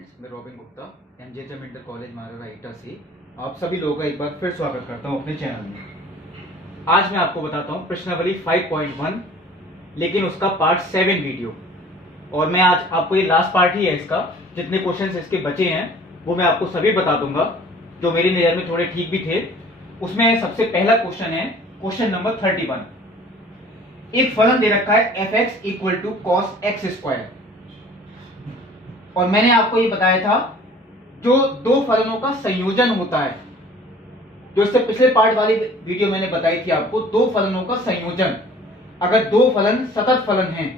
Friends, मैं robin Gupta एमजेएचएम inter college मारेगा ईटा से आप सभी लोगों का एक बार फिर स्वागत करता हूं अपने चैनल में। आज मैं आपको बताता हूं प्रश्नावली 5.1, लेकिन उसका पार्ट 7 वीडियो। और मैं आज आपको ये लास्ट पार्ट ही है इसका। जितने क्वेश्चंस इसके बचे हैं वो मैं आपको सभी बता दूंगा, जो मेरी नजर में थोड़े ठीक भी थे। उसमें सबसे पहला क्वेश्चन है क्वेश्चन नंबर 31। एक फलन दे रखा है f x equal to cos x square, और मैंने आपको ये बताया था जो दो फलनों का संयोजन होता है, जो इससे पिछले पार्ट वाली वीडियो मैंने बताई थी आपको, दो फलनों का संयोजन, अगर दो फलन सतत फलन हैं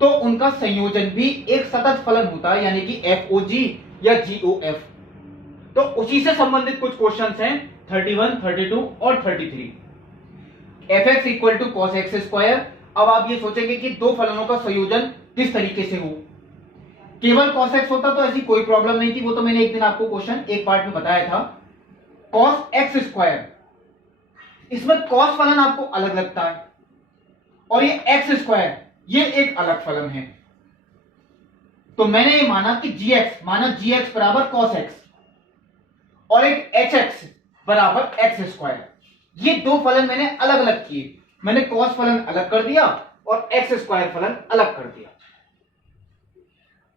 तो उनका संयोजन भी एक सतत फलन होता है, यानी कि एफओजी या जीओएफ। तो उसी से संबंधित कुछ क्वेश्चंस हैं 31, 32 और 33। F x equal to cos x square. अब आप ये सोचेंगे कि दो फलनों का संयोजन किस तरीके से हो। केवल cos x होता तो ऐसी कोई प्रॉब्लम नहीं थी, वो तो मैंने एक दिन आपको क्वेश्चन एक पार्ट में बताया था। cos x स्क्वायर, इसमें cos फलन आपको अलग लगता है और ये x स्क्वायर ये एक अलग फलन है। तो मैंने ये माना कि gx बराबर cos x और एक hx बराबर x स्क्वायर, ये दो फलन मैंने अलग अलग किए। मैंने cos फलन अलग कर दिया और x स्क्वायर फलन अलग कर दिया।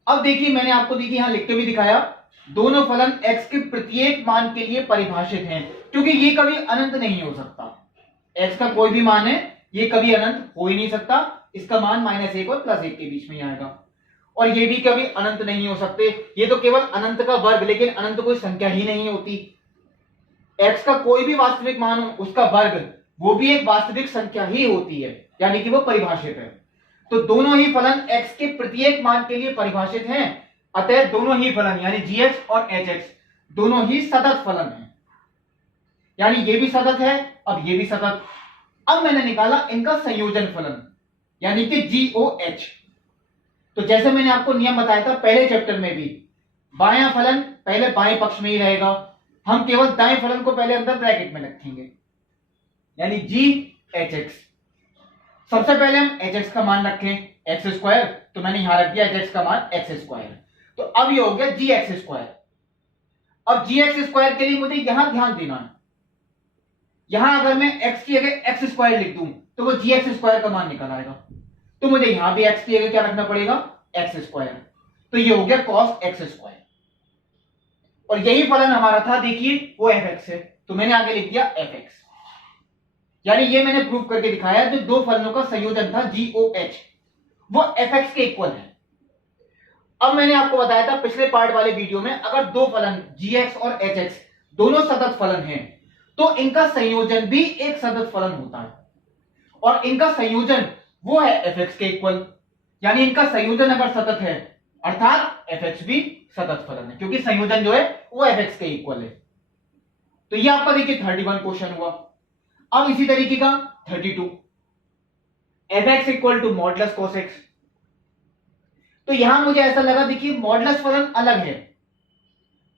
अब देखिए, मैंने आपको देखिए यहां लिख के भी दिखाया, दोनों फलन x के प्रत्येक मान के लिए परिभाषित हैं, क्योंकि ये कभी अनंत नहीं हो सकता। x का कोई भी मान है, ये कभी अनंत हो ही नहीं सकता। इसका मान -1 और +1 के बीच में ही आएगा, और ये भी कभी अनंत नहीं हो सकते। ये तो केवल अनंत का वर्ग, लेकिन अनंत कोई संख्या ही नहीं होती। x का कोई भी वास्तविक मान हो, उसका वर्ग वो भी एक वास्तविक संख्या ही होती है, यानी कि वो परिभाषित है। तो दोनों ही फलन x के प्रत्येक मान के लिए परिभाषित हैं, अतः दोनों ही फलन यानी gx और hx दोनों ही सतत फलन हैं, यानी ये भी सतत है, अब ये भी सतत। अब मैंने निकाला इनका संयोजन फलन, यानी कि GOH। तो जैसे मैंने आपको नियम बताया था पहले चैप्टर में भी, बायां फलन पहले बाएं पक्ष में ही रहेगा, हम केवल दाएं फलन को पहले अंदर ब्रैकेट में रखेंगे, यानी GHX। सबसे पहले हम hx का मान रखें x स्क्वायर, तो मैंने यहां रख दिया hx का मान x स्क्वायर। तो अब ये हो गया gx स्क्वायर। अब gx स्क्वायर के लिए मुझे यहां ध्यान देना है, यहां अगर मैं x की जगह x स्क्वायर लिख दूं तो वो gx स्क्वायर का मान निकल आएगा। तो मुझे यहां भी x की जगह क्या रखना पड़ेगा, x स्क्वायर। तो ये हो गया cos x स्क्वायर, और यही फलन हमारा था, देखिए वो fx है, तो मैंने आगे लिख दिया fx। यानी ये मैंने प्रूव करके दिखाया, जो दो फलनों का संयोजन था GOH वो fx के इक्वल है। अब मैंने आपको बताया था पिछले पार्ट वाले वीडियो में, अगर दो फलन gx और hx दोनों सतत फलन हैं तो इनका संयोजन भी एक सतत फलन होता है, और इनका संयोजन वो है fx के इक्वल। यानी इनका संयोजन अगर सतत है अर्थात fx भी सतत फलन है, क्योंकि संयोजन जो है वो fx के इक्वल है। तो ये आपका देखिए 31 क्वेश्चन हुआ। अब इसी तरीके का 32, fx equal to modulus cos x। तो यहां मुझे ऐसा लगा, देखिए मॉडुलस फलन अलग है,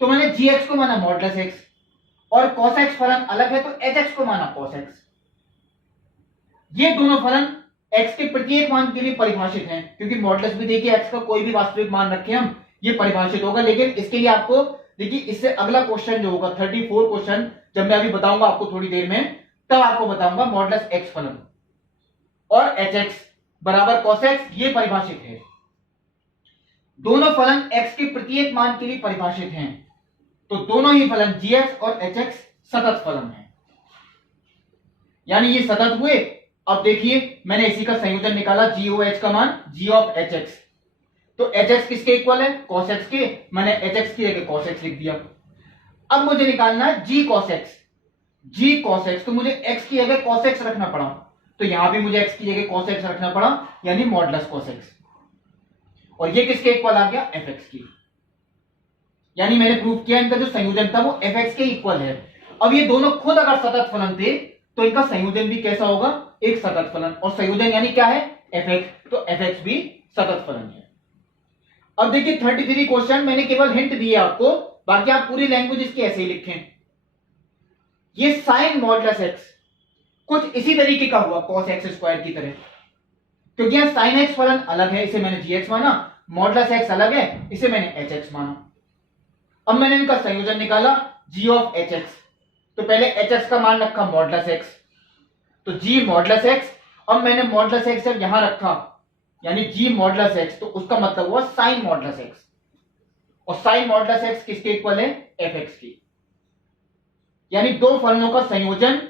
तो मैंने gx को माना मॉडुलस x, और cos x फलन अलग है तो hx को माना cos x। ये दोनों फलन x के प्रत्येक मान के लिए परिभाषित हैं, क्योंकि मॉडुलस भी देखिए x का कोई भी वास्तविक मान रखें हम, ये परिभाषित होगा। लेकिन इसके लिए आपको देखिए, इससे अगला क्वेश्चन जो होगा 34 क्वेश्चन, जब मैं अभी बताऊंगा आपको थोड़ी देर में, तब आपको बताऊंगा मॉडुलस x फलन और hx बराबर cos x ये परिभाषित है। दोनों फलन x के प्रत्येक मान के लिए परिभाषित हैं, तो दोनों ही फलन gx और hx सतत फलन हैं, यानी ये सतत हुए। अब देखिए मैंने इसी का संयोजन निकाला, GOH का मान g ऑफ hx, तो hx किसके इक्वल है, cos x के, मैंने hx की जगह cos x लिख दिया। अब मुझे निकालना है g cos x, तो मुझे x की जगह cos x रखना पड़ा, तो यहां भी मुझे x की जगह cos x रखना पड़ा, यानी मॉडुलस cos x, और ये किसके इक्वल आ गया, fx की। यानी मैंने प्रूव किया इनका जो संयोजन था वो fx के इक्वल है। अब ये दोनों खुद अगर सतत फलन थे तो इनका संयोजन भी कैसा होगा, एक सतत फलन, और संयोजन यानी क्या है, fx, तो fx भी सतत फलन है। अब देखिए 33 क्वेश्चन, मैंने केवल हिंट दिए आपको, बाकी आप पूरी लैंग्वेज इसकी ऐसे ही लिखें। ये साइन मॉडुलस x कुछ इसी तरीके का हुआ cos x स्क्वायर की तरह, क्योंकि यहां साइन x फलन अलग है, इसे मैंने gx माना, मॉडुलस एक्स अलग है, इसे मैंने एच एक्स माना। अब मैंने इनका संयोजन निकाला जी ऑफ एच एक्स, तो पहले एच एक्स का मान रखा मॉडुलस एक्स, तो जी मॉडुलस एक्स। अब मैंने मॉडुलस एक्स जब यहां रखा यानी जी मॉडुलस एक्स, तो उसका मतलब हुआ साइन मॉडुलस एक्स, और साइन मॉडुलस एक्स किसके इक्वल है, एफ एक्स की। यानी दो फलनों का संयोजन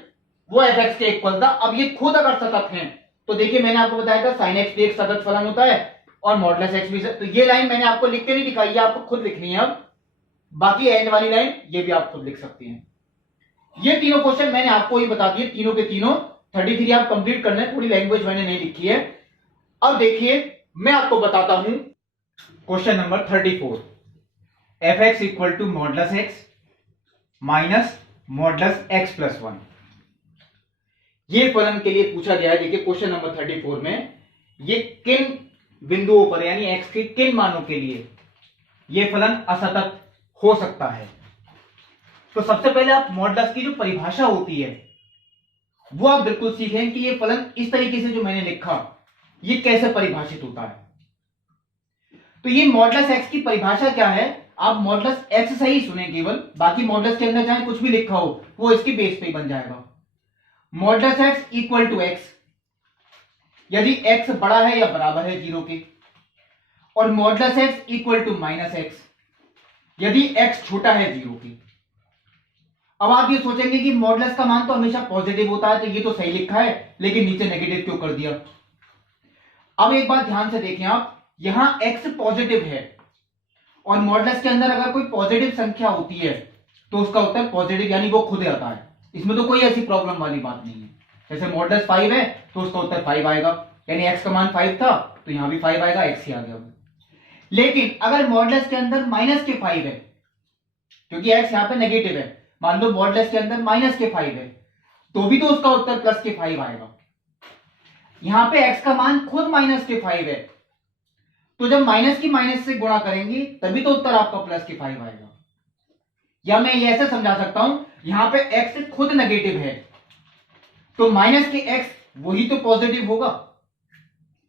वो एफ एक्स के इक्वल था। अब ये खुद अगर सतत हैं तो देखिए मैंने आपको बताया था साइन एक्स भी एक सतत फलन होता है और मॉडुलस एक्स भी। तो ये लाइन मैंने आपको लिख के नहीं दिखाई है, आपको खुद लिखनी है। अब बाकी एंड वाली लाइन ये भी आप खुद लिख सकते हैं। ये तीनों क्वेश्चन मैंने आपको ही बता दिए, तीनों के तीनों 33 आप कंप्लीट करना है, थोड़ी लैंग्वेज मैंने नहीं लिखी है। अब देखिए मैं आपको बताता हूं question number 34, f x equal to modulus x minus modulus x plus 1। ये फलन के लिए पूछा गया है। देखिए क्वेश्चन नंबर 34 में ये किन बिंदुओं पर यानी एक्स के किन मानों के लिए ये फलन असतत हो सकता है। तो सबसे पहले आप मॉडुलस की जो परिभाषा होती है वो आप बिल्कुल सीखें कि ये फलन इस तरीके से जो मैंने लिखा ये कैसे परिभाषित होता है। तो ये मॉडुलस एक्स की परिभाषा क्या है, आप मॉडुलस एक्स सही सुने केवल, बाकी मॉडुलस के अंदर चाहे कुछ भी लिखा हो वो इसकी बेस पे ही बन जाएगा। Modulus x equal to x, यदि एक्स बड़ा है या बराबर है 0 के, और modulus x equal to minus x, यदि एक्स छोटा है 0 के। अब आप ये सोचेंगे कि मॉडुलस का मान तो हमेशा पॉजिटिव होता है, तो ये तो सही लिखा है लेकिन नीचे नेगेटिव क्यों कर दिया। अब एक बात ध्यान से देखें आप, यहां एक्स पॉजिटिव है और मॉडुलस के अंदर अगर कोई पॉजिटिव संख्या होती है तो उसका उत्तर पॉजिटिव यानी वो खुद आता है, इसमें तो कोई ऐसी प्रॉब्लम वाली बात नहीं है। जैसे मॉडुलस 5 है तो उसका उत्तर 5 आएगा, यानी एक्स का मान 5 था तो यहां भी 5 आएगा, एक्स ही आ गया। लेकिन अगर मॉडुलस के अंदर माइनस के 5 है, क्योंकि एक्स यहां पे नेगेटिव है, मान लो मॉडुलस के अंदर माइनस के 5 है तो भी तो उसका उत्तर प्लस के 5 आएगा। यहां पे एक्स का मान खुद माइनस के 5 है, तो जब माइनस की माइनस से गुणा करेंगे तभी तो उत्तर आपका प्लस के 5 आएगा। या मैं ये ऐसे समझा सकता हूं, यहां पे एक्स खुद नेगेटिव है तो माइनस के एक्स वही तो पॉजिटिव होगा,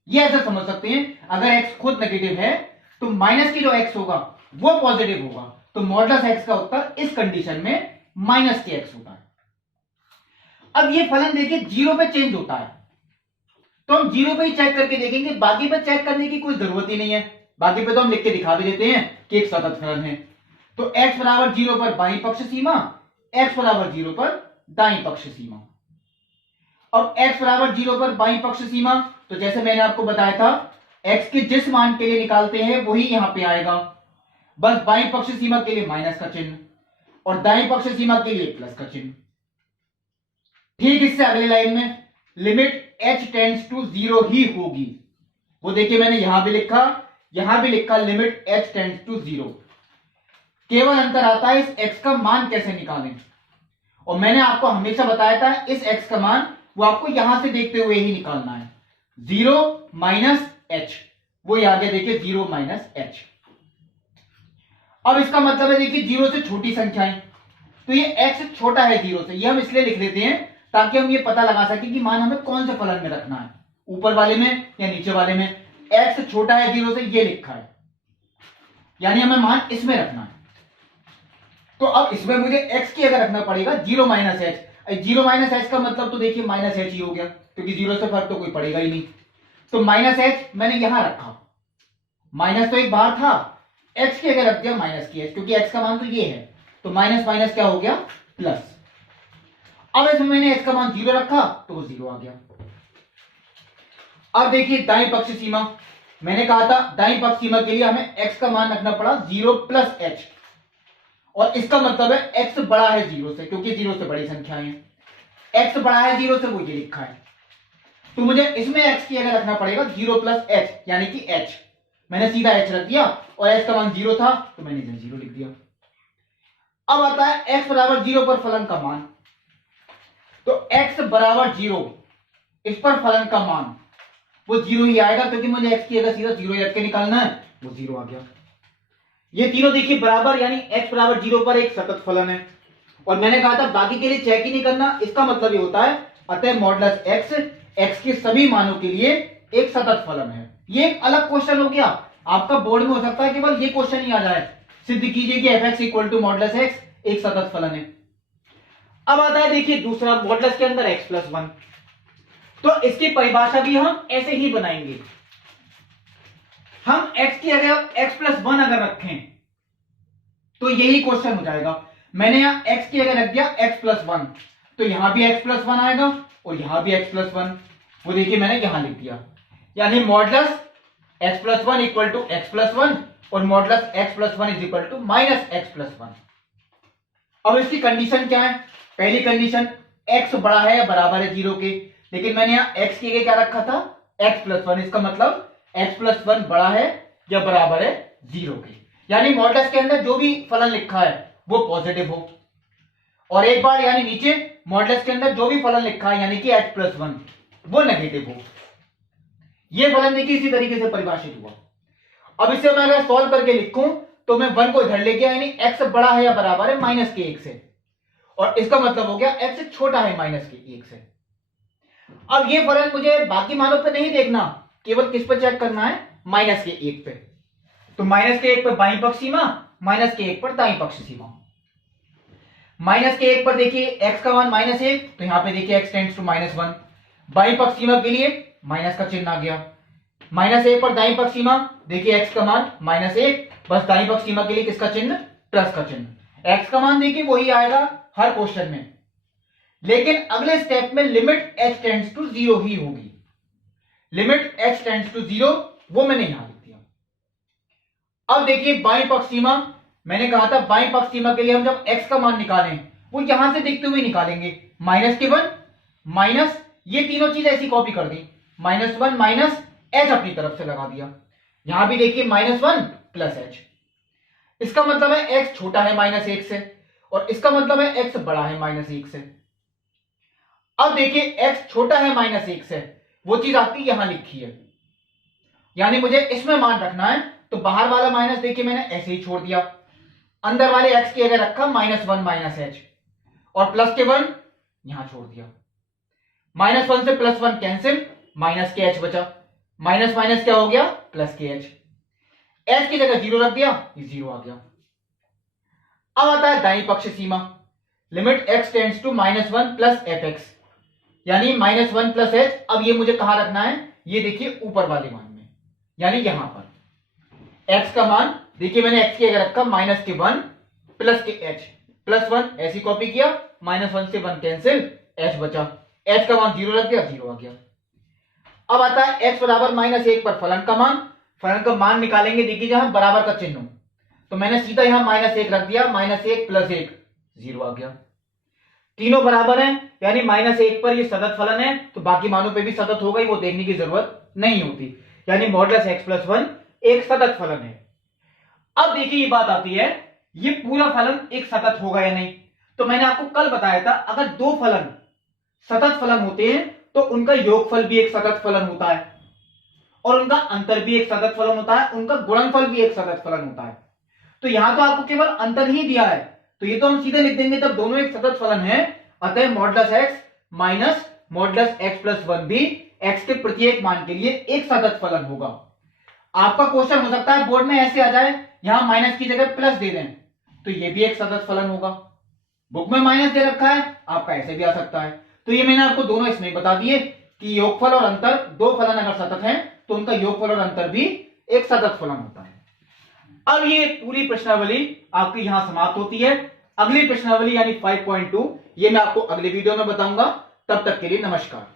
ये ऐसा समझ सकते हैं। अगर एक्स खुद नेगेटिव है तो माइनस की जो एक्स होगा वो पॉजिटिव होगा, तो मॉडुलस एक्स का उत्तर इस कंडीशन में माइनस के एक्स होता है। अब ये फलन देखिए 0 पे चेंज होता है, तो हम 0 पे ही चेक करके देखेंगे, बाकी पे चेक करने की कोई जरूरत ही नहीं है। बाकी पे तो हम लिख के दिखा भी देते हैं कि एक सतत फलन है। तो x बराबर 0 पर बाईं पक्ष सीमा, x बराबर 0 पर दाईं पक्ष सीमा। अब x बराबर 0 पर बाईं पक्ष सीमा, तो जैसे मैंने आपको बताया था x के जिस मान के लिए निकालते हैं वही यहां पे आएगा, बस बाईं पक्ष सीमा के लिए माइनस का चिन्ह और दाईं पक्ष सीमा के लिए प्लस का चिन्ह। ठीक इससे अगली लाइन में लिमिट h टेंड्स टू 0 ही होगी, वो देखिए मैंने यहां भी लिखा लिमिट h टेंड्स टू 0। केवल अंतर आता है इस x का मान कैसे निकालें, और मैंने आपको हमेशा बताया था इस x का मान वो आपको यहां से देखते हुए ही निकालना है, 0 माइनस h, वो आगे देखिए 0 माइनस h। अब इसका मतलब है देखिए 0 से छोटी संख्याएं, तो ये x छोटा है 0 से, ये हम इसलिए लिख लेते हैं ताकि हम ये पता लगा सके कि मान हमें कौन से फलन में रखना है, ऊपर वाले में या नीचे वाले में। x छोटा है 0 से ये लिखा है, यानी हमें मान इसमें रखना है। तो अब इसमें मुझे x की अगर रखना पड़ेगा 0 माइनस एच, 0 माइनस एच का मतलब तो देखिए माइनस एच ही हो गया, क्योंकि 0 से फर्क तो कोई पड़ेगा ही नहीं। तो माइनस एच मैंने यहां रखा, माइनस तो एक बाहर था, x की अगर रख दिया माइनस की एच, क्योंकि x का मान तो ये है, तो माइनस माइनस क्या हो गया प्लस। अब इसमें मैंने x का मान 0 रखा तो वो 0 आ गया। अब देखिए दाईं पक्ष सीमा, मैंने कहा था दाईं पक्ष सीमा के लिए हमें x का मान रखना पड़ा 0 प्लस h, और इसका मतलब है x बड़ा है 0 से, क्योंकि 0 से बड़ी संख्याएं हैं, x बड़ा है 0 से वो ये लिखा है। तो मुझे इसमें x की अगर रखना पड़ेगा 0 प्लस h, यानी कि h, मैंने सीधा h रख दिया और h का मान 0 था तो मैंने इधर 0 लिख दिया। अब आता है x बराबर 0 पर फलन का मान, तो x बराबर 0 इस पर फलन का मान वो 0 ही आएगा, क्योंकि मुझे x की अगर सीधा 0 रख के निकालना है, वो 0 आ गया। ये तीनों देखिए बराबर, यानी x बराबर 0 पर एक सतत फलन है, और मैंने कहा था बाकी के लिए चेक ही नहीं करना, इसका मतलब ये होता है अतः मॉडुलस x के सभी मानों के लिए एक सतत फलन है। ये एक अलग क्वेश्चन हो गया, आपका बोर्ड में हो सकता है केवल ये क्वेश्चन ही आ जाए, सिद्ध कीजिए कि f x equal to modulus x एक सतत फलन है। अब आता है देखिए दूसरा, मॉडुलस के अंदर एक्स प्लस वन। तो इसकी परिभाषा भी हम ऐसे ही बनाएंगे। हम x की अगर x प्लस वन अगर रखें तो यही क्वेश्चन हो जाएगा। मैंने यहां x की अगर रख दिया x प्लस वन, तो यहां भी x प्लस वन आएगा और यहां भी x प्लस वन, वो देखिए मैंने यहां लिख दिया। यानी modulus x plus one equal to x plus one और modulus x plus one is equal to minus x plus one. अब इसकी कंडीशन क्या है? पहली कंडीशन x बड़ा है या बराबर है जीरो के, लेकिन मैंने यहां x की जगह क्या रखा था? x plus one. इसका मतलब x प्लस वन बड़ा है या बराबर है जीरो के, यानी मॉडुलस के अंदर जो भी फलन लिखा है वो पॉजिटिव हो। और एक बार यानी नीचे मॉडुलस के अंदर जो भी फलन लिखा है यानी कि h प्लस वन वो नेगेटिव हो। ये फलन देखिए इसी तरीके से परिभाषित हुआ। अब इसे मैं अगर सॉल्व करके लिखूं तो मैं वन को इधर ले गया, यानी x बड़ा है या बराबर है माइनस के एक से, और इसका मतलब हो गया x छोटा है माइनस के एक से। अब ये फलन मुझे बाकी मानों पे नहीं देखना, केवल किस पर चेक करना है? माइनस के एक पे। तो माइनस के एक पर बाईं पक्ष सीमा, माइनस के एक पर दाईं पक्ष सीमा। माइनस के एक पर देखिए x का मान माइनस एक, तो यहां पे देखिए x tends to minus one. बाईं पक्ष सीमा के लिए माइनस का चिन्ह आ गया। माइनस एक पर दाईं पक्ष सीमा देखिए x का मान माइनस एक, बस दाईं पक्ष सीमा के लिए किसका चिन्ह? प्लस का चिन्ह। x का मान देखिए वही आएगा हर क्वेश्चन में, लेकिन अगले स्टेप में limit h tends to zero ही होगी। Limit h tends to zero वो मैंने यहां लिख दिया। अब देखिए बाईं पक्ष सीमा, मैंने कहा था बाईं पक्ष सीमा के लिए हम जब x का मान निकालें वो यहां से देखते हुए निकालेंगे। माइनस के वन माइनस, ये तीनों चीज ऐसी कॉपी कर दी, माइनस वन माइनस h अपनी तरफ से लगा दिया। यहां भी देखिए माइनस वन प्लस h। इसका मतलब है x छोटा है माइनस एक से, और इसका मतलब है x बड़ा है माइनस एक से। अब देखिए x छोटा है माइनस एक से, वो चीज आपकी यहां लिखी है, यानी मुझे इसमें मान रखना है। तो बाहर वाला माइनस देखिए मैंने ऐसे ही छोड़ दिया, अंदर वाले x की जगह रखा माइनस वन माइनस h, और प्लस के वन यहां छोड़ दिया। माइनस वन से प्लस वन कैंसिल, माइनस के h बचा। माइनस माइनस क्या हो गया? प्लस के h की जगह जीरो रख दिया, ये जीरो आ गया। अब आता है दाईं पक्ष सीमा, limit x tends to minus one plus F X, यानी माइनस वन प्लस h। अब ये मुझे कहां रखना है? ये देखिए ऊपर वाले मान में, यानी यहां पर x का मान देखिए मैंने x की जगह रखा माइनस के वन प्लस के h, प्लस वन ऐसी कॉपी किया, माइनस वन से वन कैंसिल, h बचा। h का मान जीरो रख दिया, जीरो आ गया। अब आता है x बराबर माइनस एक पर फलन का मान। फलन का मान निकालेंगे, देखिए जहां बराबर का चिन्ह हो, तो मैंने सीधा यहां माइनस एक रख दिया, माइनस एक प्लस एक, जीरो आ गया। तीनों बराबर हैं, यानी माइनस एक पर ये सतत फलन है, तो बाकी मानों पे भी सतत होगा ही, वो देखने की जरूरत नहीं होती। यानी मॉडुलस x प्लस वन एक सतत फलन है। अब देखिए ये बात आती है, ये पूरा फलन एक सतत होगा या नहीं। तो मैंने आपको कल बताया था, अगर दो फलन सतत फलन होते हैं तो उनका योगफल भी एक सतत फलन होता है, और उनका अंतर भी एक सतत फलन होता है, उनका गुणनफल भी एक सतत फलन होता है। तो यहां तो आपको केवल अंतर ही दिया है, तो ये तो हम सीधे लिख देंगे, तब दोनों एक सतत फलन है। अतः modulus x minus modulus x plus one भी x के प्रत्येक मान के लिए एक सतत फलन होगा। आपका क्वेश्चन हो सकता है बोर्ड में ऐसे आ जाए, यहां माइनस की जगह प्लस दे दें, तो ये भी एक सतत फलन होगा। बुक में माइनस दे रखा है, आपका ऐसे भी आ सकता है। तो ये मैंने आपको दोनों इसमें बता दिए कि योगफल और अंतर, दो फलन अगर सतत हैं तो उनका योगफल और अंतर भी एक सतत फलन होता है। अब ये पूरी प्रश्नावली आपकी यहां समाप्त होती है। अगली प्रश्नावली यानी 5.2 ये मैं आपको अगले वीडियो में बताऊंगा। तब तक के लिए नमस्कार।